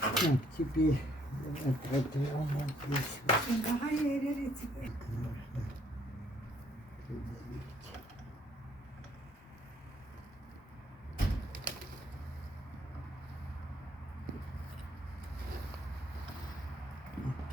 Так, теперь протрем вот здесь вот. Daha yerleri çıkıyor. Это нужно придавить. Вот так.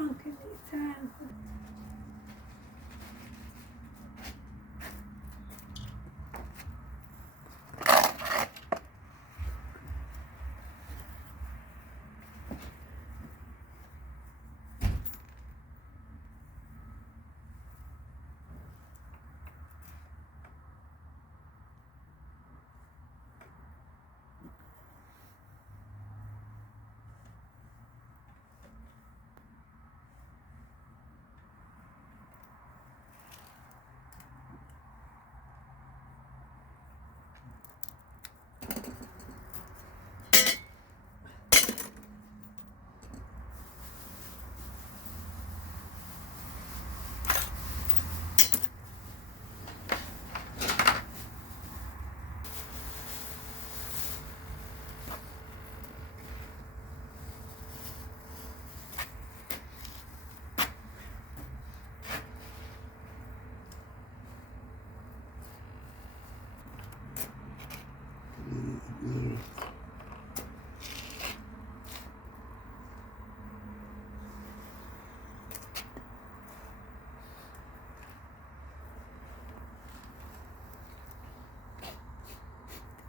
Halkı sen.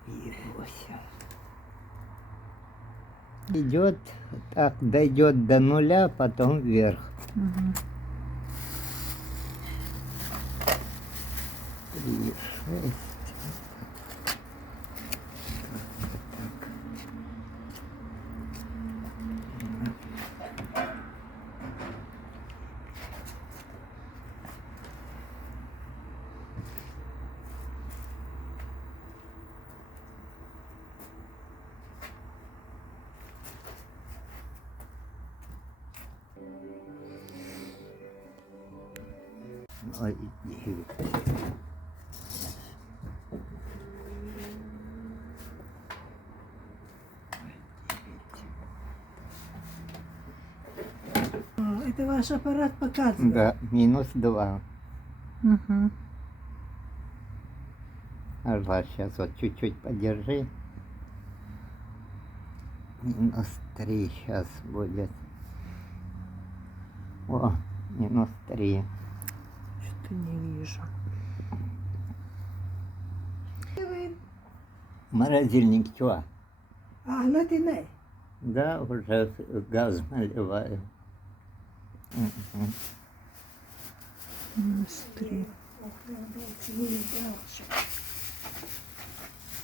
И 8. Идет, так дойдет до нуля, потом вверх. Угу. 3, 6. Ой, 9. Это ваш аппарат показывает? Да, -2. Угу. Ага, сейчас вот чуть-чуть подержи. -3 сейчас будет. О, -3. Что-то не вижу. Морозильник что? А, латиней. Да, уже газ наливаю. Мгм. -3.